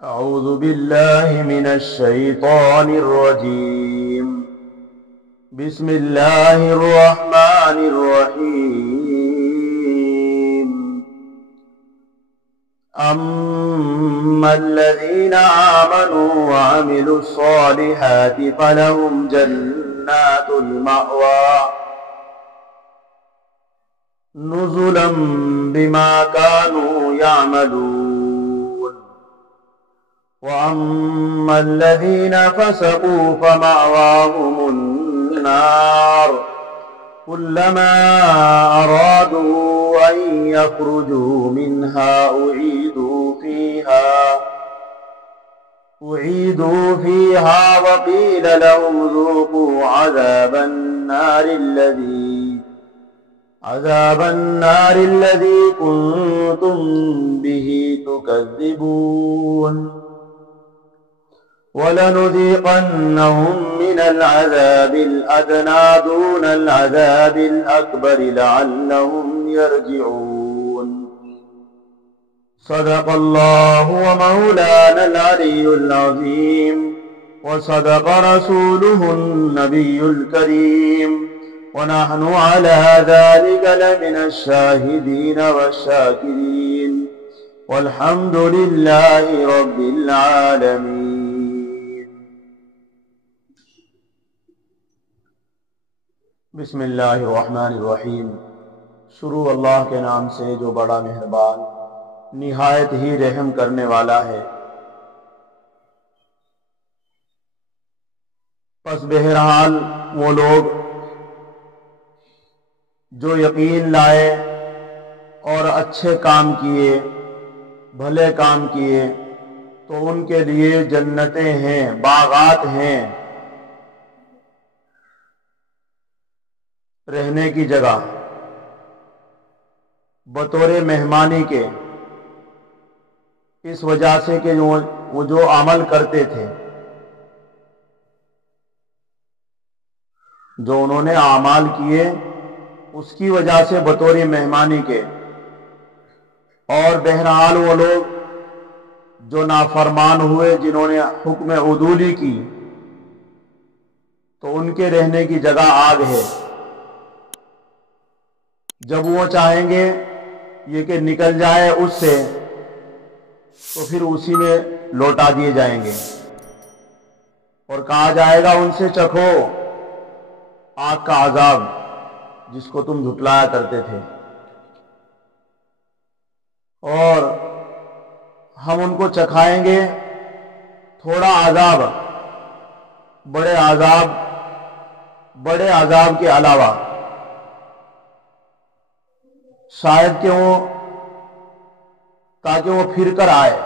أعوذ بالله من الشيطان الرجيم. بسم الله الرحمن الرحيم. أما الذين آمنوا وعملوا الصالحات فلهم جنات المأوى نزلا بما كانوا يعملون. وَأَمَّا الَّذِينَ فَسَقُوا فَمَأْوَاهُمُ النَّارُ كُلَّمَا أَرَادُوا أَن يَخْرُجُوا مِنْهَا أُعِيدُوا فِيهَا وَقِيلَ لَهُمْ ذُوقُوا عَذَابَ النَّارِ الَّذِي كُنتُم بِهِ تُكَذِّبُونَ. وَلَنُذِيقَنَّهُم مِّنَ الْعَذَابِ الْأَدْنَىٰ دُونَ الْعَذَابِ الْأَكْبَرِ لَعَلَّهُمْ يَرْجِعُونَ. صدق الله ومولانا العلي العظيم وصدق رسوله النبي الكريم ونحن على ذلك لمن الشاهدين والشاكرين والحمد لله رب العالمين. بسم اللہ الرحمن الرحیم. شروع اللہ کے نام سے جو بڑا مہربان نہایت ہی رحم کرنے والا ہے. پس بہرحال وہ لوگ جو یقین لائے اور اچھے کام کیے، بھلے کام کیے، تو ان کے لیے جنتیں ہیں، باغات ہیں، رہنے کی جگہ بطور مہمانی کے، اس وجہ سے کہ وہ جو عمل کرتے تھے، جو انہوں نے اعمال کیے اس کی وجہ سے بطور مہمانی کے. اور بہرحال وہ لوگ جو نافرمان ہوئے، جنہوں نے حکم عدولی کی، تو ان کے رہنے کی جگہ آگ ہے. جب وہ چاہیں گے یہ کہ نکل جائے اس سے، تو پھر اسی میں لوٹا دیے جائیں گے اور کہا جائے گا ان سے چکھو آگ کا عذاب جس کو تم جھٹلایا کرتے تھے. اور ہم ان کو چکھائیں گے تھوڑا عذاب، بڑے عذاب کے علاوہ، شاید کہ تاکہ وہ پھر کر آئے.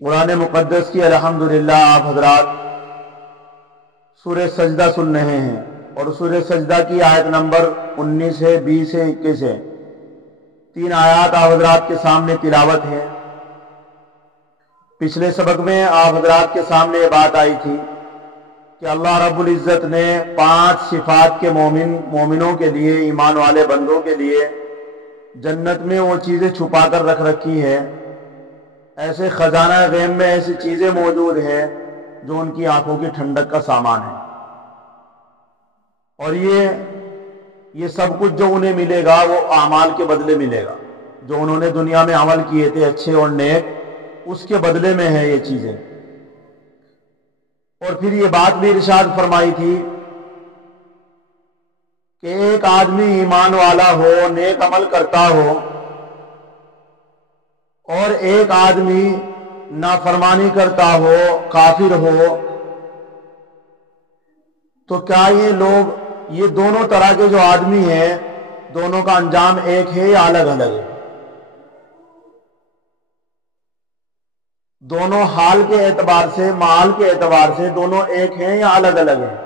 قرآن مقدس کی الحمدللہ آپ حضرات سورہ سجدہ سن رہے ہیں، اور سورہ سجدہ کی آیت نمبر 19 ہے، 20 ہے، 21 ہے. 3 آیات آپ حضرات کے سامنے تلاوت ہے. پچھلے سبق میں آپ حضرات کے سامنے یہ بات آئی تھی کہ اللہ رب العزت نے 5 صفات کے مومنوں کے لیے، ایمان والے بندوں کے لیے جنت میں وہ چیزیں چھپا کر رکھ رکھی ہے. ایسے خزانہ غیب میں ایسی چیزیں موجود ہیں جو ان کی آنکھوں کی ٹھنڈک کا سامان ہے. اور یہ سب کچھ جو انہیں ملے گا وہ اعمال کے بدلے ملے گا. جو انہوں نے دنیا میں عمل کیے تھے اچھے اور نیک، اس کے بدلے میں ہے یہ چیزیں۔ اور پھر یہ بات بھی ارشاد فرمائی تھی کہ ایک آدمی ایمان والا ہو، نیک عمل کرتا ہو، اور ایک آدمی نافرمانی کرتا ہو، کافر ہو، تو کیا یہ لوگ، یہ دونوں طرح کے جو آدمی ہیں، دونوں کا انجام ایک ہے یا الگ الگ ہے؟ دونوں حال کے اعتبار سے، مال کے اعتبار سے دونوں ایک ہیں یا الگ الگ ہیں؟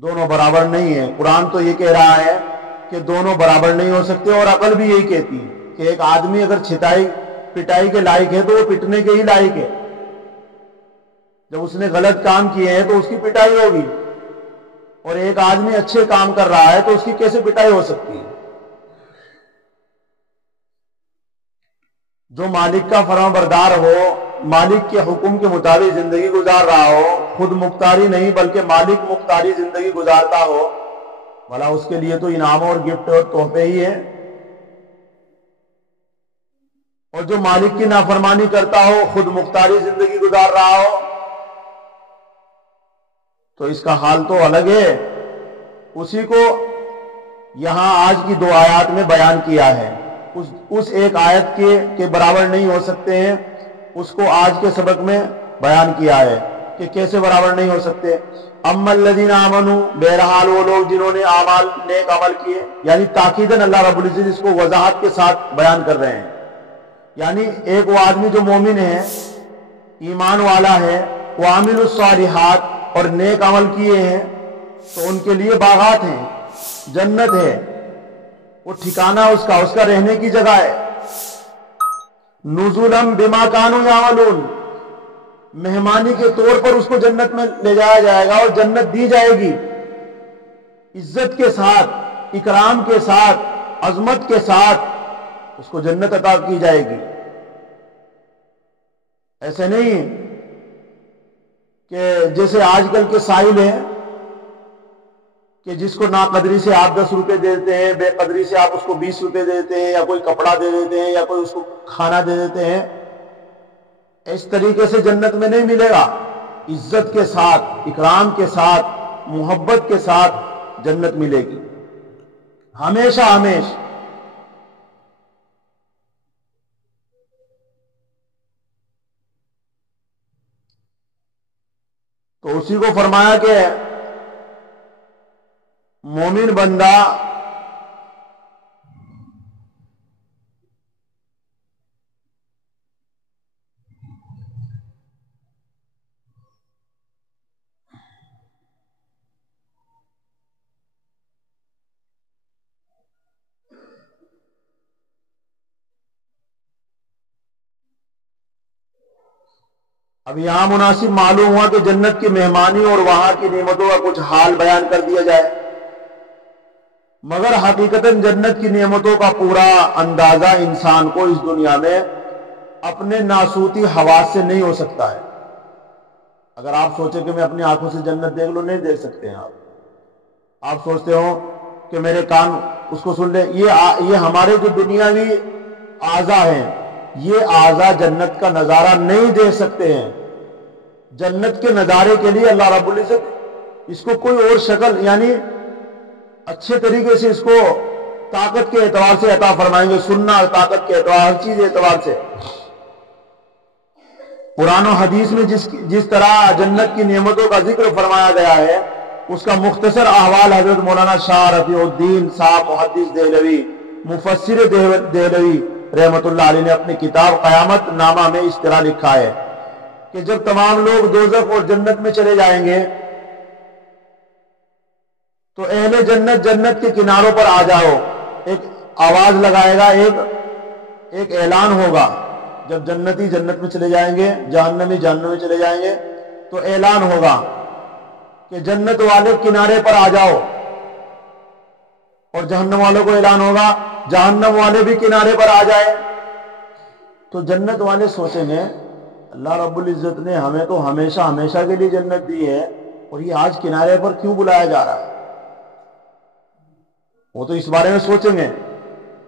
دونوں برابر نہیں ہیں۔ قرآن تو یہ کہہ رہا ہے کہ دونوں برابر نہیں ہو سکتے، اور عقل بھی یہی کہتی ہے کہ ایک آدمی اگر پٹائی کے لائق ہے تو وہ پٹنے کے ہی لائق ہے۔ جب اس نے غلط کام کیے ہیں تو اس کی پٹائی ہوگی، اور ایک آدمی اچھے کام کر رہا ہے تو اس کی کیسے پٹائی ہو سکتی ہے؟ جو مالک کا فرمان بردار ہو، مالک کے حکم کے مطابق زندگی گزار رہا ہو، خود مختاری نہیں بلکہ مالک مختاری زندگی گزارتا ہو، بھلا اس کے لیے تو انعام اور گفٹ اور تحفے ہی ہیں۔ اور جو مالک کی نافرمانی کرتا ہو، خود مختاری زندگی گزار رہا ہو، تو اس کا حال تو الگ ہے۔ اسی کو یہاں آج کی دو آیات میں بیان کیا ہے۔ اس ایک آیت کے برابر نہیں ہو سکتے ہیں، اس کو آج کے سبق میں بیان کیا ہے کہ کیسے برابر نہیں ہو سکتے۔ اما الذین آمنوا، بہرحال وہ لوگ جنہوں نے نیک عمل کیے، یعنی تاکیداً اللہ رب العزت اس کو وضاحت کے ساتھ بیان کر رہے ہیں۔ یعنی ایک وہ آدمی جو مومن ہے، ایمان والا ہے، وعامل الصالحات، اور نیک عمل کیے ہیں، تو ان کے لیے باغات ہیں، جنت ہے، وہ ٹھکانہ اس کا رہنے کی جگہ ہے۔ نزلا بما كانوا يعملون، مہمانی کے طور پر اس کو جنت میں لے جایا جائے گا، اور جنت دی جائے گی عزت کے ساتھ، اکرام کے ساتھ، عظمت کے ساتھ اس کو جنت عطا کی جائے گی۔ ایسے نہیں کہ جیسے آج کل کے سائل ہیں کہ جس کو ناقدری سے آپ 10 روپے دے دیتے ہیں، بے قدری سے آپ اس کو 20 روپے دے دیتے ہیں، یا کوئی کپڑا دے دیتے ہیں، یا کوئی اس کو کھانا دے دیتے ہیں، اس طریقے سے جنت میں نہیں ملے گا۔ عزت کے ساتھ، اکرام کے ساتھ، محبت کے ساتھ جنت ملے گی ہمیشہ ہمیشہ۔ تو اسی کو فرمایا کہ مومن بندہ اب یہاں مناسب معلوم ہوا کہ جنت کی مہمانی اور وہاں کی نعمتوں کا کچھ حال بیان کر دیا جائے، مگر حقیقتاً جنت کی نعمتوں کا پورا اندازہ انسان کو اس دنیا میں اپنے ناسوتی حواس سے نہیں ہو سکتا ہے۔ اگر آپ سوچیں کہ میں اپنی آنکھوں سے جنت دیکھ لوں، نہیں دیکھ سکتے ہیں آپ سوچتے ہو کہ میرے کان اس کو سن لیں، یہ ہمارے جو دنیاوی اعضاء ہیں، یہ اعضاء جنت کا نظارہ نہیں دیکھ سکتے ہیں۔ جنت کے نظارے کے لیے اللہ رب العزت اس کو کوئی اور شکل، یعنی اچھے طریقے سے اس کو طاقت کے اعتبار سے عطا فرمائیں گے، سننا طاقت کے اعتبار، ہر چیز اعتبار سے۔ قرآن و حدیث میں جس طرح جنت کی نعمتوں کا ذکر فرمایا گیا ہے، اس کا مختصر احوال حضرت مولانا شاہ رفیع الدین صاحب محدث دہلوی، مفسر دہلوی رحمت اللہ علیہ نے اپنی کتاب قیامت نامہ میں اس طرح لکھا ہے کہ جب تمام لوگ دوزخ اور جنت میں چلے جائیں گے تو اہل جنت جنت کے کناروں پر آ جاؤ، ایک آواز لگائے گا، ایک اعلان ہوگا۔ جب جنتی جنت میں چلے جائیں گے، جہنمی جہنم میں چلے جائیں گے، تو اعلان ہوگا کہ جنت والے کنارے پر آ جاؤ، اور جہنم والوں کو اعلان ہوگا جہنم والے بھی کنارے پر آ جائے۔ تو جنت والے سوچیں گے اللہ رب العزت نے ہمیں تو ہمیشہ ہمیشہ کے لیے جنت دی ہے، اور یہ آج کنارے پر کیوں بلایا جا رہا ہے؟ وہ تو اس بارے میں سوچیں گے۔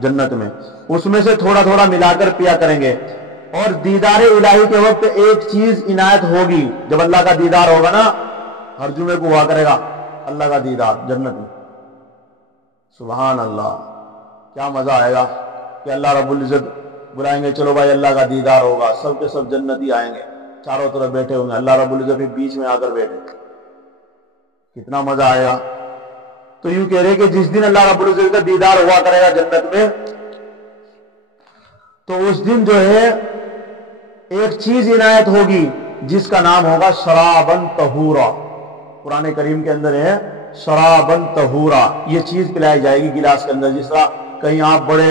جنت میں، اس میں سے تھوڑا تھوڑا ملا کر پیا کریں گے۔ اور دیدار الہی کے وقت ایک چیز عنایت ہوگی، جب اللہ کا دیدار ہوگا نا، ہر جمعے کو ہوا کرے گا اللہ کا دیدار جنت میں، سبحان اللہ، کیا مزہ آئے گا کہ اللہ رب العزت بلائیں گے، چلو بھائی اللہ کا دیدار ہوگا، سب کے سب جنتی آئیں گے، چاروں طرف بیٹھے ہوں گے، اللہ رب العزت بھی بیچ میں آ کر بیٹھے، کتنا مزہ آئے گا۔ تو یوں کہہ رہے کہ جس دن اللہ رب العزت کا دیدار ہوا کرے گا جنت میں، تو اس دن جو ہے ایک چیز عنایت ہوگی جس کا نام ہوگا شرابن طہورا۔ قرآن کریم کے اندر ہے شرابن طہورا، یہ چیز پلائی جائے گی گلاس کے اندر، جس طرح کہیں آپ بڑے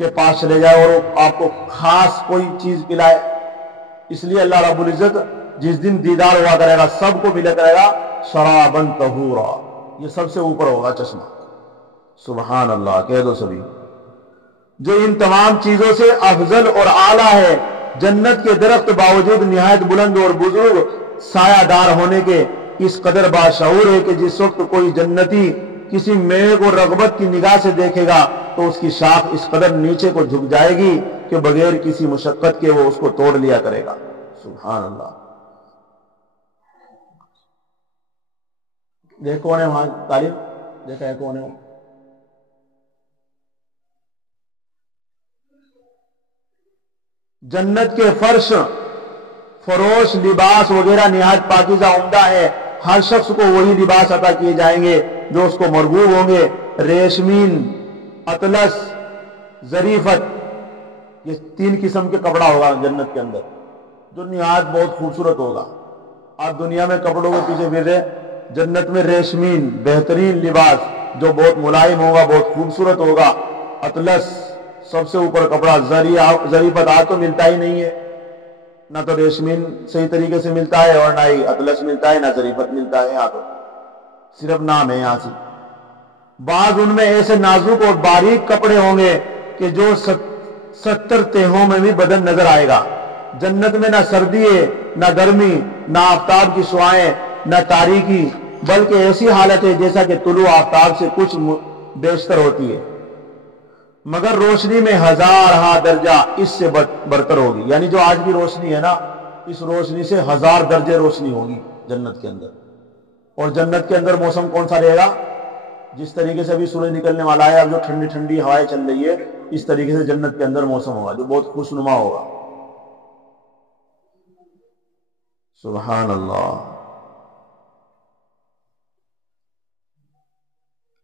کے پاس چلے جائے اور آپ کو خاص کوئی چیز پلائے، اس لیے اللہ رب العزت جس دن دیدار ہوا کرے گا سب کو ملا کرے گا شرابن طہورا، یہ سب سے اوپر ہوگا چشمہ، سبحان اللہ، کہہ دو سبھی، جو ان تمام چیزوں سے افضل اور اعلیٰ ہے۔ جنت کے درخت باوجود نہایت بلند اور بزرگ سایہ دار ہونے کے اس قدر باشعور ہے کہ جس وقت کوئی جنتی کسی میوے کو رغبت کی نگاہ سے دیکھے گا تو اس کی شاخ اس قدر نیچے کو جھک جائے گی کہ بغیر کسی مشقت کے وہ اس کو توڑ لیا کرے گا، سبحان اللہ۔ دیکھو نے وہاں تعلیم دیکھا ہے کون ہے وہ؟ جنت کے فرش، فروش، لباس وغیرہ نہایت پاکیزہ عمدہ ہے، ہر شخص کو وہی لباس عطا کیے جائیں گے جو اس کو مرغوب ہوں گے۔ ریشمین، اطلس، ظریفت، یہ 3 قسم کے کپڑا ہوگا جنت کے اندر جو نہایت بہت خوبصورت ہوگا۔ آپ دنیا میں کپڑوں کے پیچھے پھر رہے، جنت میں ریشمین بہترین لباس جو بہت ملائم ہوگا، بہت خوبصورت ہوگا۔ اطلس سب سے اوپر کپڑا، ظریفت آج تو ملتا ہی نہیں ہے، نہ تو ریشمین صحیح طریقے سے ملتا ہے اور نہ ہی اطلس ملتا ہے، نہ ظریفت ملتا ہے، یہاں تو صرف نام ہے یہاں سے۔ بعض ان میں ایسے نازک اور باریک کپڑے ہوں گے کہ جو 70 تہوں میں بھی بدن نظر آئے گا۔ جنت میں نہ سردی ہے، نہ گرمی، نہ آفتاب کی شعاعیں، نہ تاریکی، بلکہ ایسی حالت ہے جیسا کہ طلوع آفتاب سے کچھ بیشتر ہوتی ہے، مگر روشنی میں 1000 درجہ اس سے برتر ہوگی۔ یعنی جو آج کی روشنی ہے نا، اس روشنی سے 1000 درجے روشنی ہوگی جنت کے اندر۔ اور جنت کے اندر موسم کون سا رہے گا؟ جس طریقے سے ابھی سورج نکلنے والا ہے، اب جو ٹھنڈی ٹھنڈی ہوائیں چل رہی ہے، اس طریقے سے جنت کے اندر موسم ہوگا جو بہت خوشنما ہوگا، سبحان اللہ۔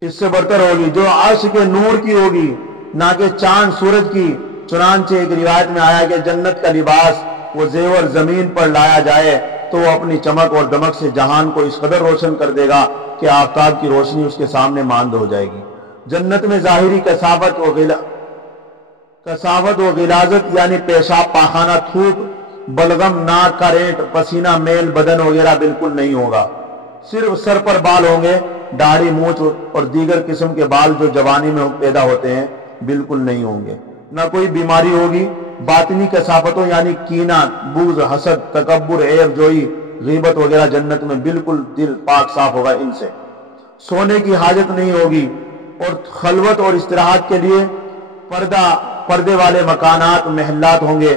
اس سے برتر ہوگی جو عرش کے نور کی ہوگی، نہ کہ چاند سورج کی۔ چنانچہ ایک روایت میں آیا کہ جنت کا لباس وہ زیور زمین پر لایا جائے تو وہ اپنی چمک اور دمک سے جہان کو اس قدر روشن کر دے گا کہ آفتاب کی روشنی اس کے سامنے ماند ہو جائے گی۔ جنت میں ظاہری کثافت و غلاظت یعنی پیشاب، پاخانہ، تھوک، بلغم، ناک کا رینٹ، پسینہ، میل بدن وغیرہ بالکل نہیں ہوگا۔ صرف سر پر بال ہوں گے، داڑھی، مونچھ اور دیگر قسم کے بال جو جوانی میں پیدا ہوتے ہیں بالکل نہیں ہوں گے۔ نہ کوئی بیماری ہوگی۔ باطنی کثافتوں یعنی کینہ، بغض، حسد، تکبر، عیب جوئی، غیبت وغیرہ جنت میں بالکل دل پاک صاف ہوگا ان سے۔ سونے کی حاجت نہیں ہوگی، اور خلوت اور استراحت کے لیے پردے والے مکانات، محلات ہوں گے۔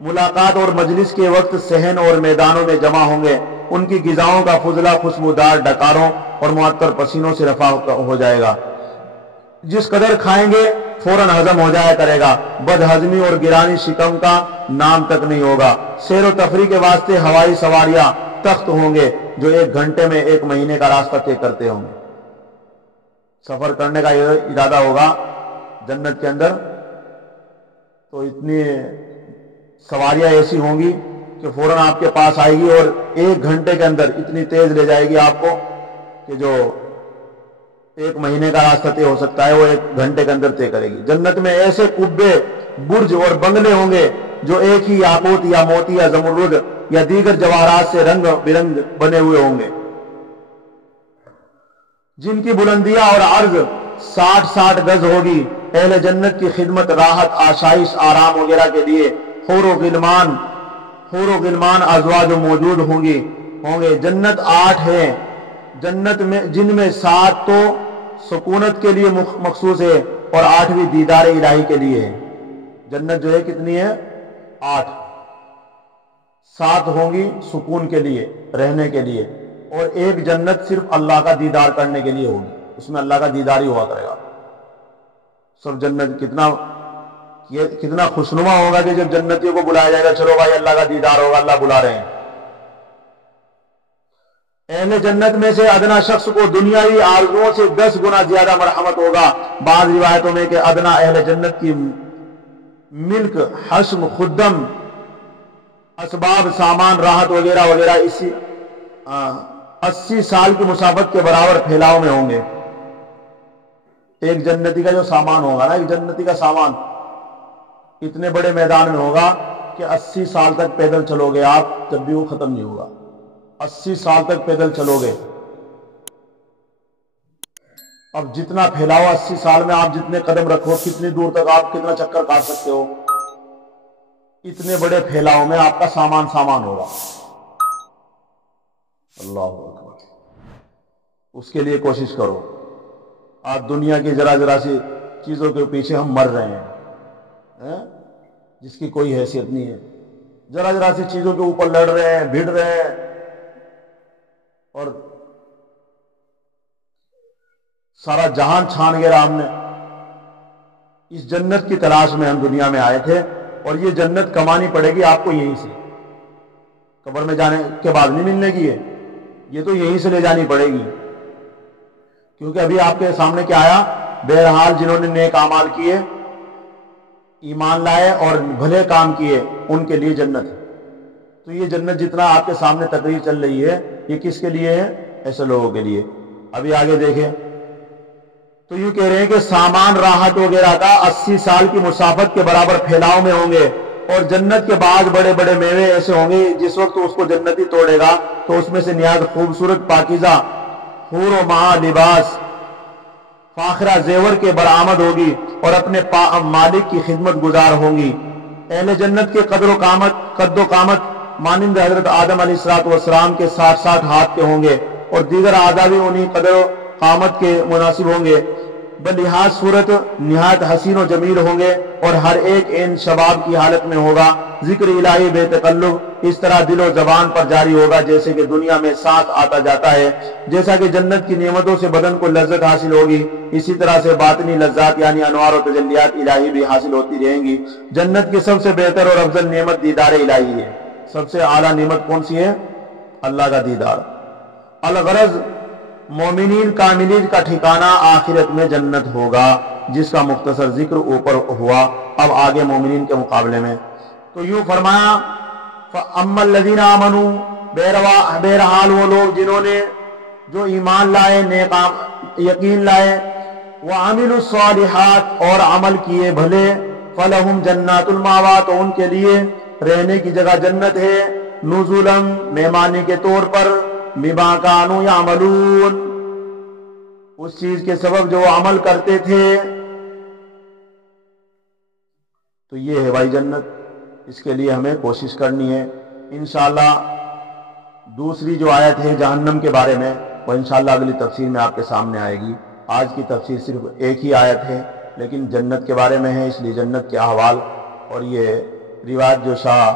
ملاقات اور مجلس کے وقت صحن اور میدانوں میں جمع ہوں گے۔ ان کی غذاؤں کا فضلہ خوشبودار ڈکاروں اور معطر پسینوں سے رفع ہو جائے گا۔ جس قدر کھائیں گے فوراً ہضم ہو جایا کرے گا، بد ہضمی اور گرانی شکم کا نام تک نہیں ہوگا۔ سیر و تفریح کے واسطے ہوائی سواریاں، تخت ہوں گے جو 1 گھنٹے میں 1 مہینے کا راستہ طے کرتے ہوں گے۔ سفر کرنے کا ارادہ ہوگا جنت کے اندر تو اتنی سواریاں ایسی ہوں گی کہ فوراً آپ کے پاس آئے گی اور 1 گھنٹے کے اندر اتنی تیز لے جائے گی آپ کو کہ جو 1 مہینے کا راستہ طے ہو سکتا ہے وہ 1 گھنٹے کے اندر طے کرے گی۔ جنت میں ایسے قبے، برج اور بنگلے ہوں گے جو ایک ہی یاقوت یا موتی یا زمرد یا دیگر جواہرات سے رنگ برنگ بنے ہوئے ہوں گے، جن کی بلندیاں اور عرض 60 گز ہوگی۔ اہل جنت کی خدمت، راحت، آشائش، آرام وغیرہ کے لیے حور و غلمان ازواج موجود ہوں گے۔ جنت 8 ہے، جنت میں جن میں 7 تو سکونت کے لیے مخصوص ہے اور 8ویں دیدار الہی کے لیے ہے۔ جنت جو ہے کتنی ہے؟ 8۔ 7 ہوں گی سکون کے لیے، رہنے کے لیے، اور 1 جنت صرف اللہ کا دیدار کرنے کے لیے ہوگی، اس میں اللہ کا دیدار ہی ہوا کرے گا۔ سب جنت کتنا خوشنما ہوگا کہ جب جنتیوں کو بلایا جائے گا، چلو بھائی اللہ کا دیدار ہوگا، اللہ بلا رہے ہیں۔ اہل جنت میں سے ادنا شخص کو دنیاوی آرزوؤں سے 10 گنا زیادہ مرحمت ہوگا۔ بعض روایتوں میں کہ ادنا اہل جنت کی ملک، حشم، خدم، اسباب، سامان، راحت وغیرہ وغیرہ 80 سال کی مسافت کے برابر پھیلاؤ میں ہوں گے۔ ایک جنتی کا جو سامان ہوگا نا، ایک جنتی کا سامان اتنے بڑے میدان میں ہوگا کہ 80 سال تک پیدل چلو گے آپ، جب بھی وہ ختم نہیں ہوگا۔ 80 سال تک پیدل چلو گے۔ اب جتنا پھیلاؤ 80 سال میں آپ جتنے قدم رکھو، کتنی دور تک آپ کتنا چکر کاٹ سکتے ہو، اتنے بڑے پھیلاؤ میں آپ کا سامان ہوگا۔ اللہ اکبر۔ اس کے لیے کوشش کرو۔ آج دنیا کی ذرا سی چیزوں کے پیچھے ہم مر رہے ہیں، جس کی کوئی حیثیت نہیں ہے۔ ذرا سی چیزوں کے اوپر لڑ رہے ہیں، بھیڑ رہے ہیں، اور سارا جہان چھان گیا ہم نے۔ اس جنت کی تلاش میں ہم دنیا میں آئے تھے، اور یہ جنت کمانی پڑے گی آپ کو یہیں سے، قبر میں جانے کے بعد نہیں ملنے کی ہے، یہ تو یہیں سے لے جانی پڑے گی۔ کیونکہ ابھی آپ کے سامنے کیا آیا؟ بہرحال جنہوں نے نیک اعمال کیے، ایمان لائے اور بھلے کام کیے، ان کے لیے جنت ہے۔ تو یہ جنت جتنا آپ کے سامنے تقریر چل رہی ہے، یہ کس کے لیے ہے؟ ایسے لوگوں کے لیے۔ ابھی آگے دیکھیں تو یوں کہہ رہے ہیں کہ سامان، راحت وغیرہ کا 80 سال کی مسافت کے برابر پھیلاؤ میں ہوں گے، اور جنت کے بعد بڑے بڑے میوے ایسے ہوں گے جس وقت اس کو جنتی توڑے گا تو اس میں سے نہایت خوبصورت پاکیزہ حور و ماہ لباس، فاخرہ زیور کے برآمد ہوگی، اور اپنے مالک کی خدمت گزار ہوں گی۔ اہل جنت کے قد و قامت مانند حضرت آدم علیہ السلام کے 60 ہاتھ کے ہوں گے، اور دیگر اعضاء بھی انہی قدر و قامت کے مناسب ہوں گے۔ بلحاظ صورت نہایت حسین و جمیل ہوں گے، اور ہر ایک عین شباب کی حالت میں ہوگا۔ ذکر الہی بے تکلف اس طرح دل و زبان پر جاری ہوگا جیسے کہ دنیا میں سانس آتا جاتا ہے۔ جیسا کہ جنت کی نعمتوں سے بدن کو لذت حاصل ہوگی، اسی طرح سے باطنی لذات یعنی انوار و تجلیات الہی بھی حاصل ہوتی رہیں گی۔ جنت کی سب سے بہتر اور افضل نعمت دیدار الہی ہے۔ سب سے اعلیٰ نعمت کون سی ہے؟ اللہ کا دیدار۔ الغرض مومنین کاملین کا ٹھکانہ آخرت میں جنت ہوگا، جس کا مختصر ذکر اوپر ہوا۔ اب آگے مومنین کے مقابلے میں تو یوں فرمایا فَأَمَّا الَّذِينَ آمَنُوا، بہرحال وہ لوگ جنہوں نے جو ایمان لائے، نیک یقین لائے، وَعَمِلُوا الصَّالِحَاتِ اور عمل کیے بھلے، فَلَهُمْ جَنَّاتُ الْمَأْوَىٰ تو ان کے لیے رہنے کی جگہ جنت ہے، نُزُلًا مہمانی کے طور پر، بِمَا كَانُوا يَعْمَلُونَ اس چیز کے سبب جو وہ عمل کرتے تھے۔ تو یہ ہے بھائی جنت، اس کے لیے ہمیں کوشش کرنی ہے انشاءاللہ۔ دوسری جو آیت ہے جہنم کے بارے میں، وہ انشاءاللہ اگلی تفسیر میں آپ کے سامنے آئے گی۔ آج کی تفسیر صرف ایک ہی آیت ہے، لیکن جنت کے بارے میں ہے، اس لیے جنت کے احوال اور یہ روایت جو شاہ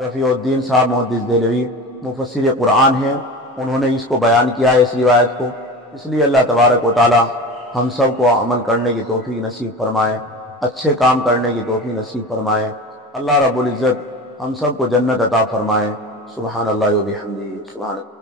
رفیع الدین صاحب محدث دہلوی مفسر قرآن ہیں، انہوں نے اس کو بیان کیا ہے اس روایت کو۔ اس لیے اللہ تبارک و تعالی ہم سب کو عمل کرنے کی توفیق نصیب فرمائے، اچھے کام کرنے کی توفیق نصیب فرمائے۔ اللہ رب العزت ہم سب کو جنت عطا فرمائے۔ سبحان اللہ و بحمدہ، سبحان اللہ۔